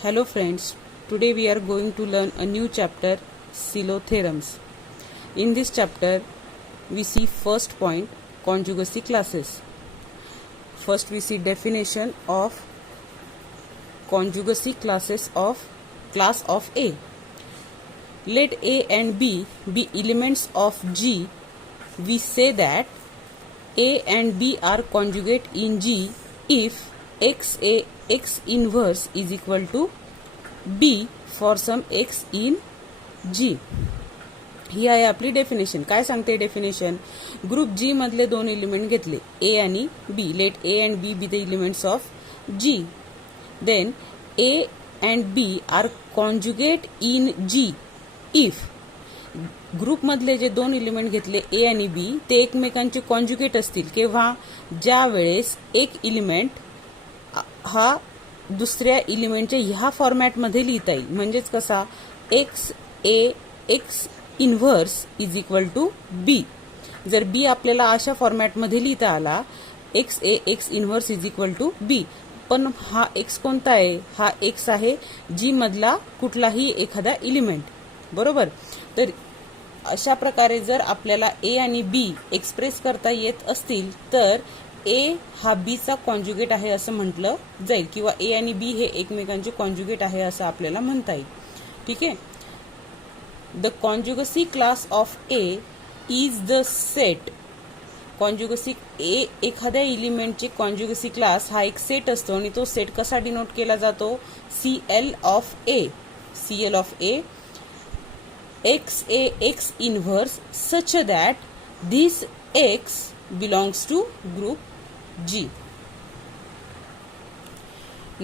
Hello friends, today we are going to learn a new chapter, Silo theorems. In this chapter, we see first point, conjugacy classes. First we see definition of conjugacy classes of class of A. Let A and B be elements of G. We say that A and B are conjugate in G if XA X inverse is equal to B for some X in G. ही आहे आपली definition. काय सांगते definition? Group जी मधले दोन element घेतले A आणि B. Let A and B the elements of G. Then A and B are conjugate in G if group मधले जे दोन एलिमेंट घेतले ए आणि बी ते एकमेकांचे कॉन्जुगेट असतील केव्हा? ज्या वेळेस एक एलिमेंट हा दुसऱ्या एलिमेंटच्या ह्या फॉर्मॅटमध्ये लिहिता येईल. म्हणजेच कसा? X A X inverse is equal to B. जर बी आपल्याला अशा फॉर्मॅटमध्ये लिहिता आला X A X inverse is equal to B. पण हा एक्स कोणता आहे? हा एक्स आहे जी मधला कुठलाही एखादा एलिमेंट. बरोबर. तर अशा प्रकारे जर आपल्याला ए आणि बी एक्सप्रेस करता येत असतील तर ए हा बी चा कॉन्जुगेट आहे असं म्हटलं जाईल किंवा ए आणि बी हे एकमेकांचे कॉन्जुगेट आहे असं आपल्याला म्हणता येईल. ठीक आहे. The conjugacy class of A is the set. Conjugacy A एखाद्या एलिमेंटचे कॉन्जुगसी क्लास हा एक सेट असतो आणि तो सेट कसा डिनोट केला जातो? CL of A. CL of A X A X inverse such that this X belongs to group G.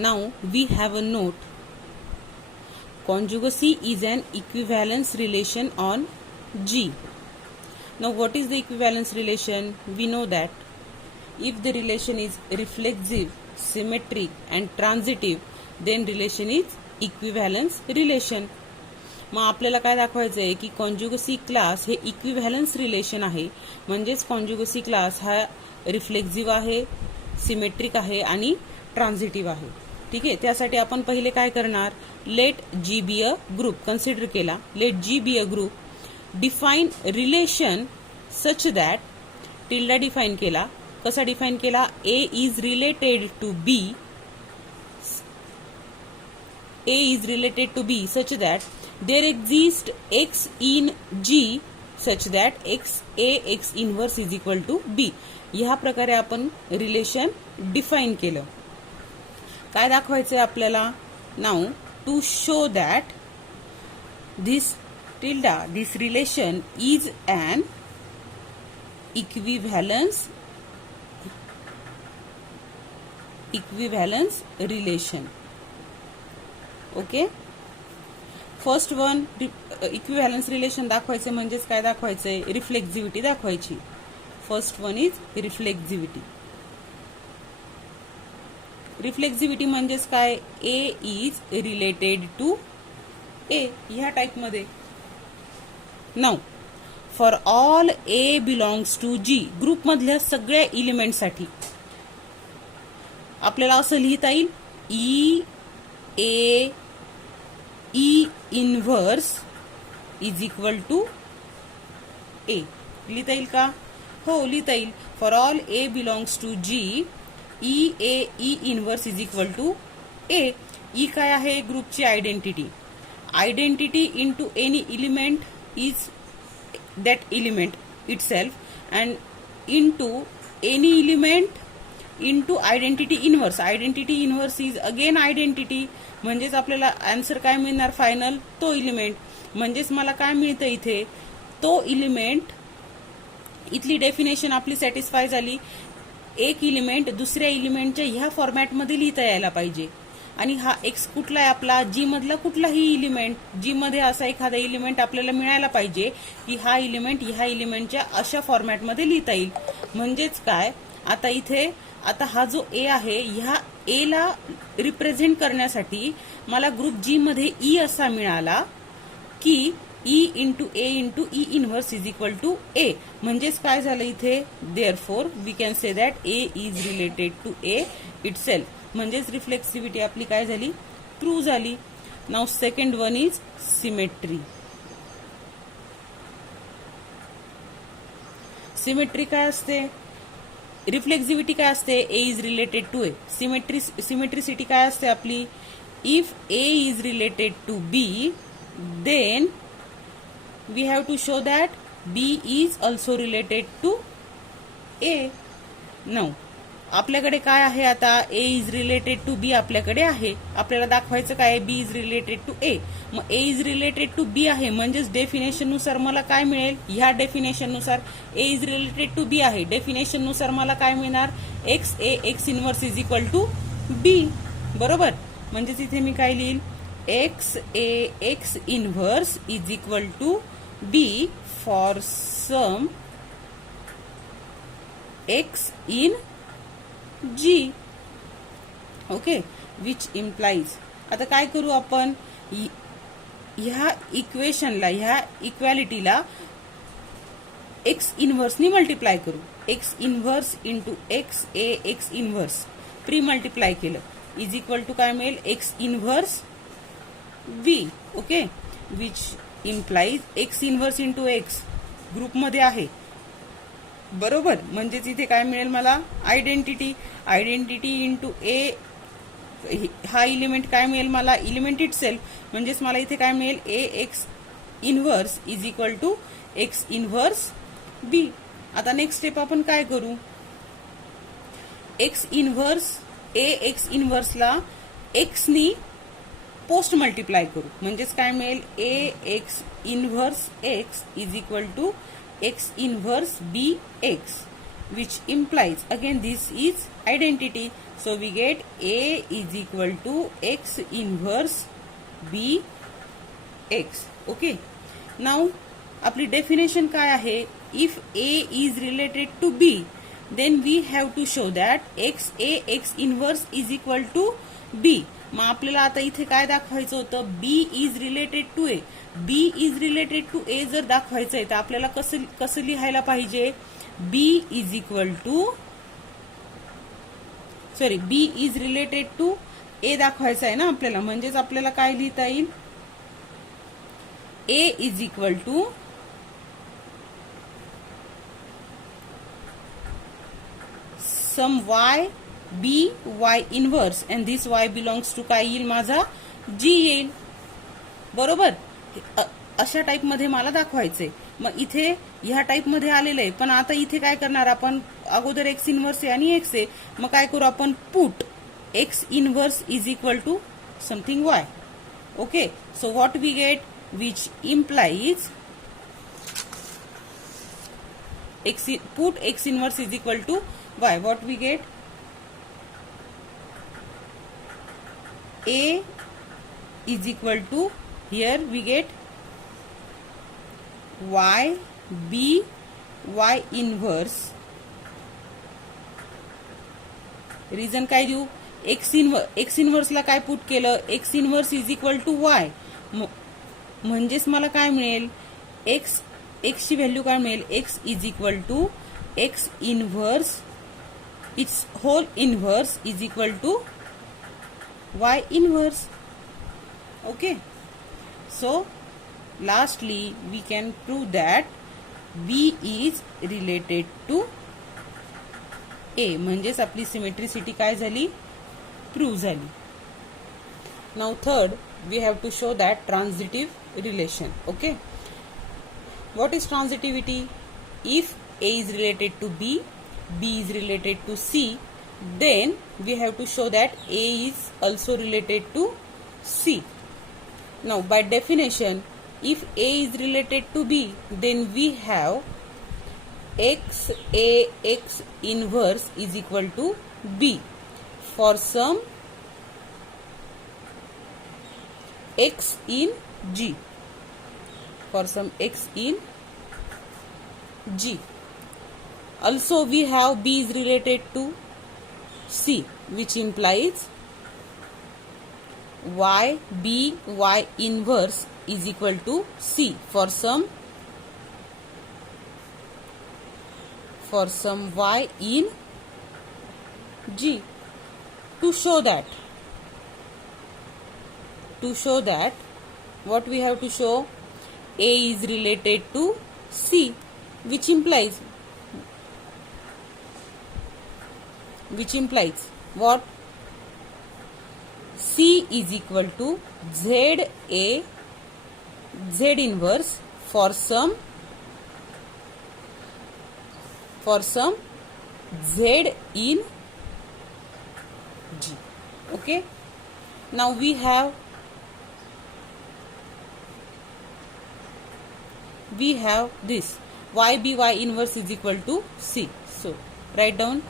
Now we have a note. Conjugacy is an equivalence relation on G. Now what is the equivalence relation? We know that if the relation is reflexive, symmetric and transitive, then relation is equivalence relation. मग आपल्याला काय दाखवायचं आहे की कॉन्जुगसी class हे equivalence relation आहे. म्हणजेच कॉन्जुगसी class हा रिफ्लेक्झिव्ह आहे, सिमेट्रिक आहे आणि ट्रान्झिटिव्ह आहे. ठीक आहे. त्यासाठी आपण पहिले काय करणार? Let G be a group consider केला. Let G be a group. Define relation such that. Tilde define केला. कसा डिफाईन केला? A is related to B. A is related to B such that there exists x in G such that x a x inverse is equal to b. ह्या प्रकारे आपण relation define केलं. काय दाखवायचंय आपल्याला? Now to show that this tilde this relation is an equivalence relation. Okay. First one equivalence relation दाखवायचे म्हणजेच काय दाखवायचंय? रिफ्लेक्झिव्हिटी दाखवायची. First one is reflexivity. Reflexivity म्हणजेच काय? A is related to A ह्या टाइपमध्ये. Now for all A belongs to G. Group मधल्या सगळ्या एलिमेंटसाठी आपल्याला असं लिहिता येईल E A E inverse is equal to A. लिहिता येईल का? हो लिहिता येईल. For all A belongs to G E A E inverse is equal to A. E काय आहे? ग्रुपची identity. Identity into any element is that element itself and into any element into identity inverse. Identity inverse is again identity. म्हणजेच आपल्याला answer काय मिळणार? Final तो element. म्हणजेच मला काय मिळतं इथे? तो एलिमेंट. इथली डेफिनेशन आपली सॅटिस्फाय झाली. एक एलिमेंट दुसऱ्या एलिमेंटच्या ह्या फॉर्मॅटमध्ये लिहिता यायला पाहिजे. आणि हा एक्स कुठला आहे आपला? जी मधला कुठलाही एलिमेंट. जी मध्ये असा एखादा एलिमेंट आपल्याला मिळायला पाहिजे की हा एलिमेंट ह्या एलिमेंटच्या अशा फॉर्मॅटमध्ये लिहिता येईल. म्हणजेच काय? आता इथे आता हा जो ए आहे ह्या ए ला रिप्रेझेंट करण्यासाठी मला ग्रुप जी मध्ये ई असा मिळाला की E into A into E inverse is equal to A. म्हणजेच काय झालं इथे? Therefore we can say that A is related to A itself. म्हणजेच रिफ्लेक्सिव्हिटी आपली काय झाली? प्रूव्ह झाली. Now second one is symmetry. Symmetry काय असते, रिफ्लेक्सिव्हिटी काय असते, A is related to A. Symmetricity काय असते आपली, if A is related to B then we have to show that B is also related to A. Now आपल्याकडे काय आहे आता, A is related to B आपल्याकडे आहे. आपल्याला दाखवायचं काय, B is related to A. मग A is related to B आहे म्हणजेच डेफिनेशन नुसार मला काय मिळेल, ह्या डेफिनेशन नुसार A is related to B आहे. डेफिनेशन नुसार मला काय मिळणार, X A X inverse is equal to B. बरोबर, म्हणजेच इथे मी काय लिहिल, X A X inverse is equal to B for some X in G. Okay, which implies. आता काय करू आपण, ह्या इक्वेशनला, ह्या इक्वॅलिटीला एक्स इनव्हर्सनी मल्टिप्लाय करू. X inverse into X A X inverse premultiply केलं इज इक्वल टू काय मिळेल, X inverse B. Okay, which implies X inverse into X ग्रुपमध्ये आहे. बरोबर, म्हणजेच इथे काय मिळेल मला, आयडेंटिटी. आयडेंटिटी इंटू ए, हा इलिमेंट काय मिळेल मला, इलिमेंट इट सेल्फ. म्हणजेच मला इथे काय मिळेल, A X inverse is equal to X inverse B. आता नेक्स्ट स्टेप आपण काय करू, एक्स इनव्हर्स ए एक्स इनव्हर्सला एक्सनी पोस्ट मल्टिप्लाय करू. म्हणजेच काय मिळेल, A X inverse X is equal to x inverse bx, which implies again this is identity, so we get a is equal to x inverse bx. Okay, now आपली definition काय आहे, if a is related to b then we have to show that x a x inverse is equal to b. मग आपल्याला आता इथे काय दाखवायचं होतं, b is related to A. B is related to A जर दाखवायचं आहे तर आपल्याला कसं लिहायला पाहिजे, B is equal to, sorry, B is related to A दाखवायचं आहे ना आपल्याला. म्हणजेच आपल्याला काय लिहिता येईल, A is equal to some Y B Y inverse and this Y belongs to काय येईल माझा, जी येईल. बरोबर, अशा टाइप मध्ये मला दाखवायचंय. मग इथे ह्या टाइप मध्ये आलेलं आहे, पण आता इथे काय करणार आपण, अगोदर एक्स इनव्हर्स आहे आणि एक्स आहे. मग काय करू आपण, put X inverse is equal to something Y. Okay, so what we get, which implies X, put X inverse is equal to Y. What we get, A is equal to, here we get y b y inverse. Reason काय देऊ, X इनव्हर्सला काय put केलं, X inverse is equal to Y. म्हणजेच मला काय मिळेल, एक्सची व्हॅल्यू काय मिळेल, X is equal to X inverse it's whole inverse is equal to y inverse. Okay, so lastly we can prove that b is related to a. म्हणजेच आपली symmetricity काय झाली, प्रूव्ह झाली. Now third we have to show that transitive relation. Okay, what is transitivity? If a is related to b, b is related to c, then we have to show that a is also related to c. Now by definition, if a is related to b then we have x a x inverse is equal to b for some x in g, for some x in g. Also we have b is related to c, which implies y b y inverse is equal to c for some y in g. To show that to show that, what we have to show, A is related to C, which implies what? C is equal to Z inverse for some Z in G. Okay, now we have this YBY inverse is equal to C. So write down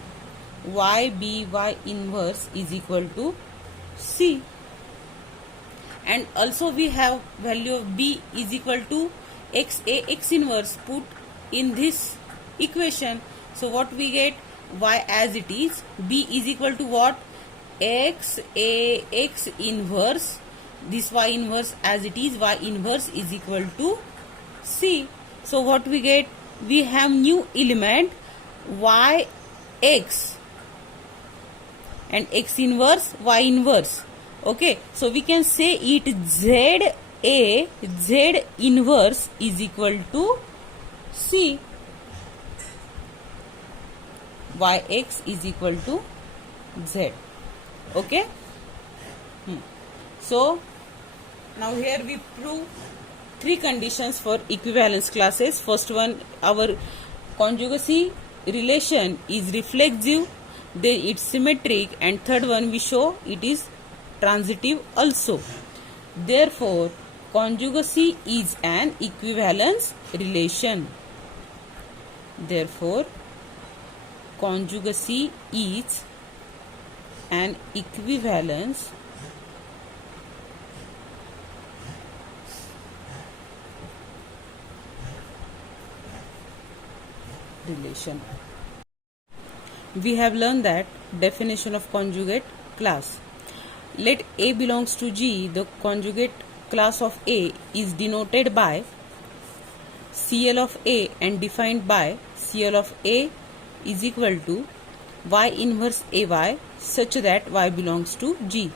YBY inverse is equal to C. And also we have value of B is equal to XA X inverse. Put in this equation. So what we get? Y as it is. B is equal to what? XA X inverse. This Y inverse as it is. Y inverse is equal to C. So what we get? We have new element YX and X inverse, Y inverse. Okay, so we can say it Z inverse is equal to C. YX is equal to Z. Okay. So now here we prove three conditions for equivalence classes. First one, our conjugacy relation is reflexive, then it's symmetric, and third one we show it is transitive also. Therefore, conjugacy is an equivalence relation. Therefore, conjugacy is an equivalence relation. We have learned that definition of conjugate class. Let A belongs to G. The conjugate class of A is denoted by CL of A and defined by CL of A is equal to Y inverse AY such that Y belongs to G.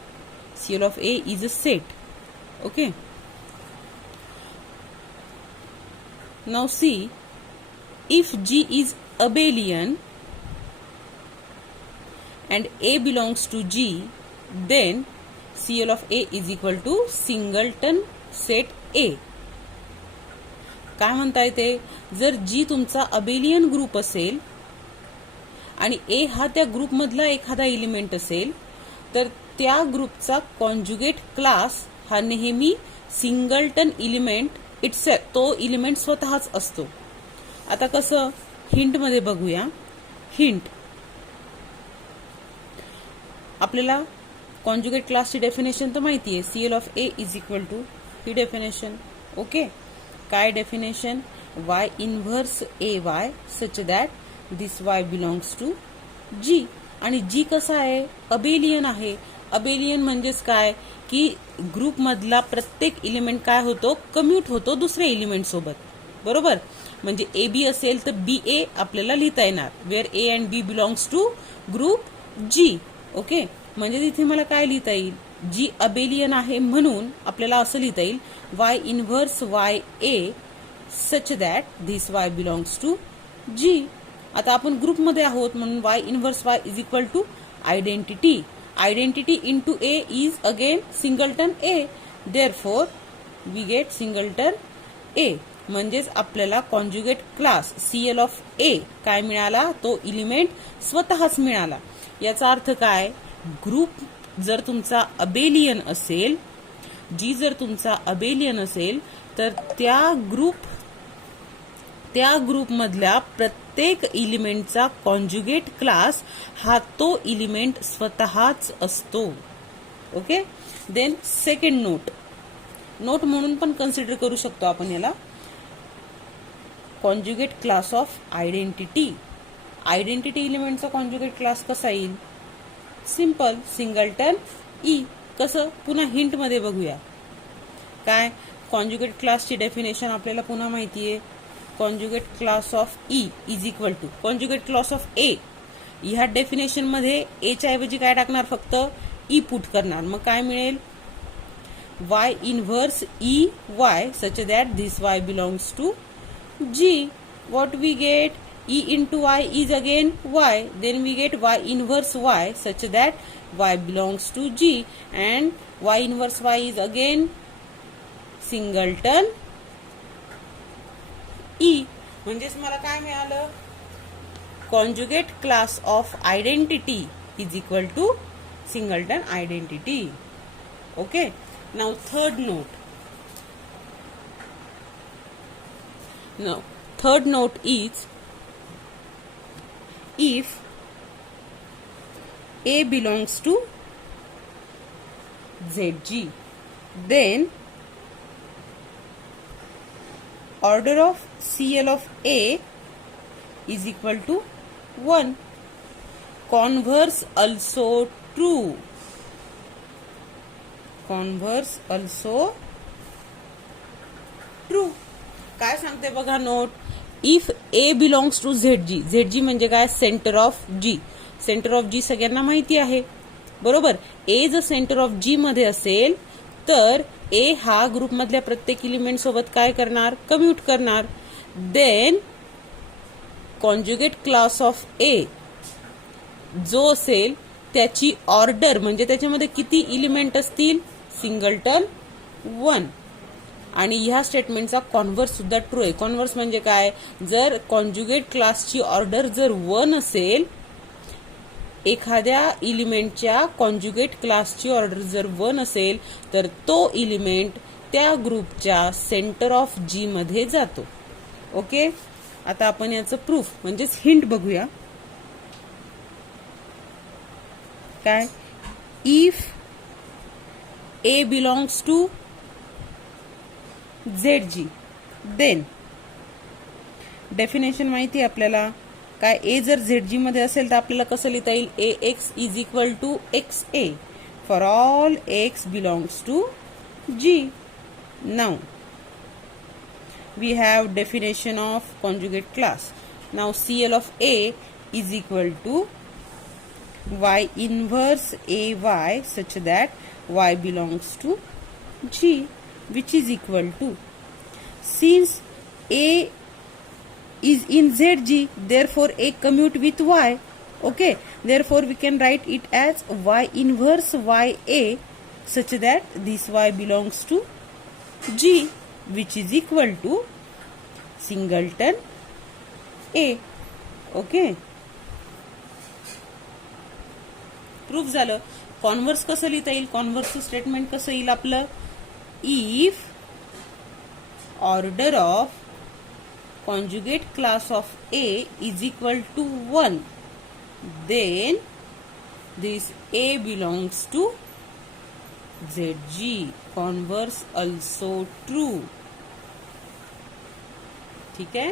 CL of A is a set. Okay. Now see, if G is abelian and A belongs to G, then CL of A is equal to singleton set A. काय म्हणताय ते? जर G तुमचा abelian group असेल आणि A हा त्या group मधला एखादा एलिमेंट असेल, तर त्या ग्रुपचा कॉन्जुगेट क्लास हा नेहमी सिंगलटन एलिमेंट इट्सेल्फ, तो एलिमेंट स्वतःच असतो. आता कसं? हिंट मध्ये बघूया. हिंट, आपल्याला कॉन्जुगेट क्लासची डेफिनेशन तर माहिती आहे. CL of A is equal to ही डेफिनेशन. ओके, काय definition? Y inverse AY such that this Y belongs to G. आणि G कसा आहे? अबेलियन आहे. अबेलियन म्हणजेच काय की ग्रुप मधला प्रत्येक एलिमेंट काय होतो? कम्यूट होतो दुसऱ्या एलिमेंट सोबत. बरोबर? म्हणजे AB असेल तर BA आपल्याला लिहिता येणार. Where A and B belongs to group G. Okay, म्हणजे तिथे मला काय लिहिता येईल? G अबेलियन आहे म्हणून आपल्याला असं लिहिता येईल Y inverse YA such that this Y belongs to G. आता आपण ग्रुपमध्ये आहोत म्हणून Y inverse Y is equal to identity. Identity into A is again singleton A. Therefore, we get singleton A. म्हणजेच आपल्याला conjugate class CL of A काय मिळाला? तो एलिमेंट स्वतःच मिळाला. याचा अर्थ काय? ग्रुप जर तुमचा अबेलियन असेल, G जर तुमचा अबेलियन असेल, तर त्या ग्रुप मधल्या प्रत्येक एलिमेंटचा कॉन्जुगेट क्लास हा तो एलिमेंट स्वतःच असतो. ओके, देन सेकंड नोट म्हणून पण कन्सिडर करू शकतो आपण याला. Conjugate class of identity. Identity एलिमेंटचा कॉन्जुगेट क्लास कसा येईल? Simple, singleton E. कसं? पुन्हा हिंट मध्ये बघूया. काय? कॉन्जुगेट क्लासची डेफिनेशन आपल्याला पुन्हा माहिती आहे. Conjugate class of E is equal to conjugate class of A. ह्या डेफिनेशन मध्ये ए च्या ऐवजी काय टाकणार? फक्त ई पुट करणार. मग काय मिळेल? y inverse EY such that this y belongs to G. What we get? E into y is again y. Then we get y inverse y such that y belongs to G, and y inverse y is again singleton E. म्हणजेच मला काय मिळालं? Conjugate class of identity is equal to singleton identity. Okay. Now third note. Now third note is, if A belongs to ZG, then order of CL of A is equal to 1. Converse also true. Converse also true. काय सांगते बघा note? If A belongs to Z G. Z G म्हणजे काय? Centre of G. Centre of G सगळ्यांना माहिती आहे, बरोबर. ए जर सेंटर ऑफ जी मध्ये असेल तर ए हा ग्रुप मधल्या प्रत्येक एलिमेंट सोबत काय करणार? कम्युट करणार. देन कॉन्जुगेट क्लास ऑफ ए जो असेल त्याची ऑर्डर म्हणजे त्याच्यामध्ये किती एलिमेंट असतील? सिंगलटन 1. आणि ह्या स्टेटमेंटचा कॉन्व्हर्स सुद्धा ट्रू आहे. कॉन्व्हर्स म्हणजे काय? जर कॉन्जुगेट क्लासची ऑर्डर जर 1 असेल, एखाद्या एलिमेंटच्या कॉन्जुगेट क्लासची ऑर्डर जर 1 असेल तर तो एलिमेंट त्या ग्रुपच्या सेंटर ऑफ जी मध्ये जातो. ओके. आता आपण याचं प्रूफ म्हणजेच हिंट बघूया. काय? If A belongs to ZG, then definition माहिती आपल्याला. काय? ए जर ZG मध्ये असेल तर आपल्याला कसं लिहिता येईल? AX is equal to XA for all X belongs to G. Now we have definition of conjugate class. Now CL of A is equal to y inverse AY such that y belongs to G, which is equal to, since A is in ZG, therefore A commute with Y. Okay, therefore we can write it as y inverse YA such that this Y belongs to G, which is equal to singleton A. Okay. Proof झालं. Converse कसं लिहिता येईल? कॉन्व्हर्सचं statement कसं येईल आपलं? If order of conjugate class of A is equal to 1, then this A belongs to ZG. Converse also true. ठीक है.